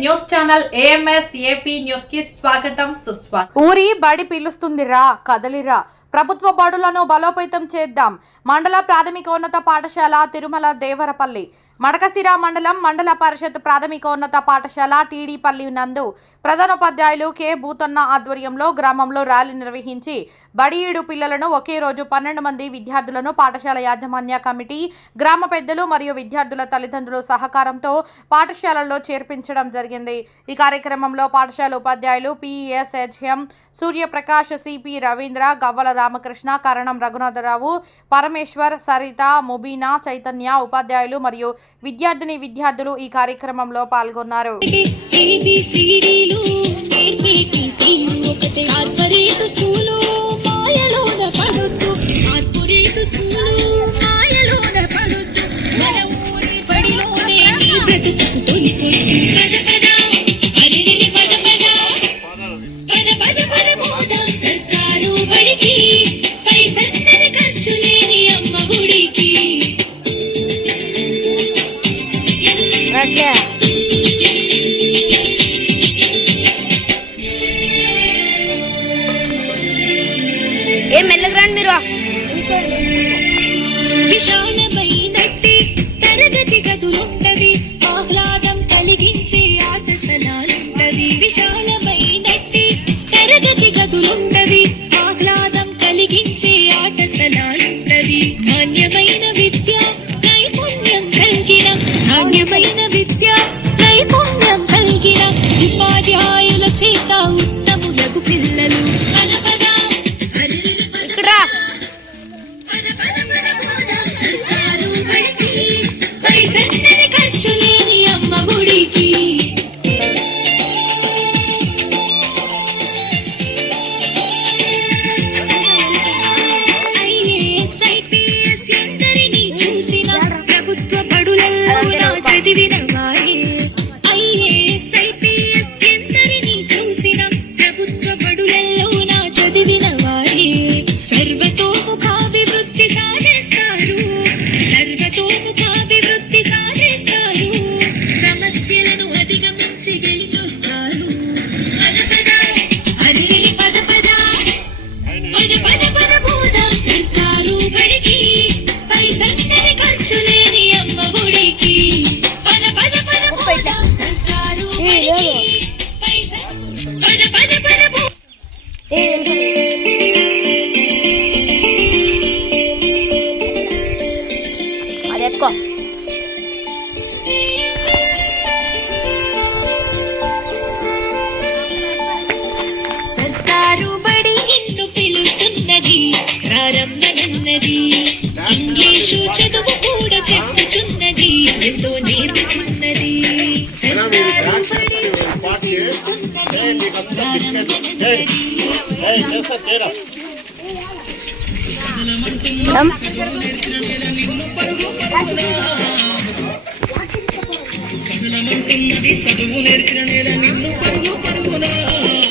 News channel AMS AP news కి స్వాగతం సుస్వాగతం. ఊరి బడి పిలుస్తుందిరా కదలిరా, ప్రభుత్వ బడులను బలోపేతం చేద్దాం. మండల ప్రాథమికోన్నత పాఠశాల తిరుమల దేవరపల్లి, మడకశిర మండలం మండల పరిషత్ ప్రాథమికోన్నత పాఠశాల టీడీపల్లి నందు ప్రధానోపాధ్యాయులు కె భూతన్న ఆధ్వర్యంలో గ్రామంలో ర్యాలీ నిర్వహించి బడిఈడు పిల్లలను ఒకే రోజు 12 మంది విద్యార్థులను పాఠశాల యాజమాన్య కమిటీ, గ్రామ పెద్దలు మరియు విద్యార్థుల తల్లిదండ్రుల సహకారంతో పాఠశాలల్లో చేర్పించడం జరిగింది. ఈ కార్యక్రమంలో పాఠశాల ఉపాధ్యాయులు PESHM సూర్యప్రకాష్, CP రవీంద్ర, గవ్వల రామకృష్ణ, కరణం రఘునాథరావు, పరమేశ్వర్, సరిత, ముబీనా, చైతన్య ఉపాధ్యాయులు మరియు విద్యార్థులు ఈ కార్యక్రమంలో పాల్గొన్నారు. విశాలమైనట్టి తరగతి గదులుంటవి, ఆహ్లాదం కలిగించే ఆట స్థలాలుంటవి. విశాలమైనట్టి తరగతి గదులుంటవి, ఆహ్లాదం కలిగించే ఆట స్థలాలుంటవి. నాణ్యమైన విద్య నైపుణ్యం కలిగిన, నాణ్యమైన విద్య నైపుణ్యం కలిగిన ఉపాధ్యాయుల చేత ఉత్తములకు పిల్లలు సర్కారు బడి నిన్ను పిలుస్తున్నది, ప్రారంభనన్నది. ఇంగ్లీషు చదువు కూడా చెప్పుచున్నది, ఎంతో నేర్పుతున్నది. చదువు నేర్చిన నేల నిన్ను పరుగు పరుగునా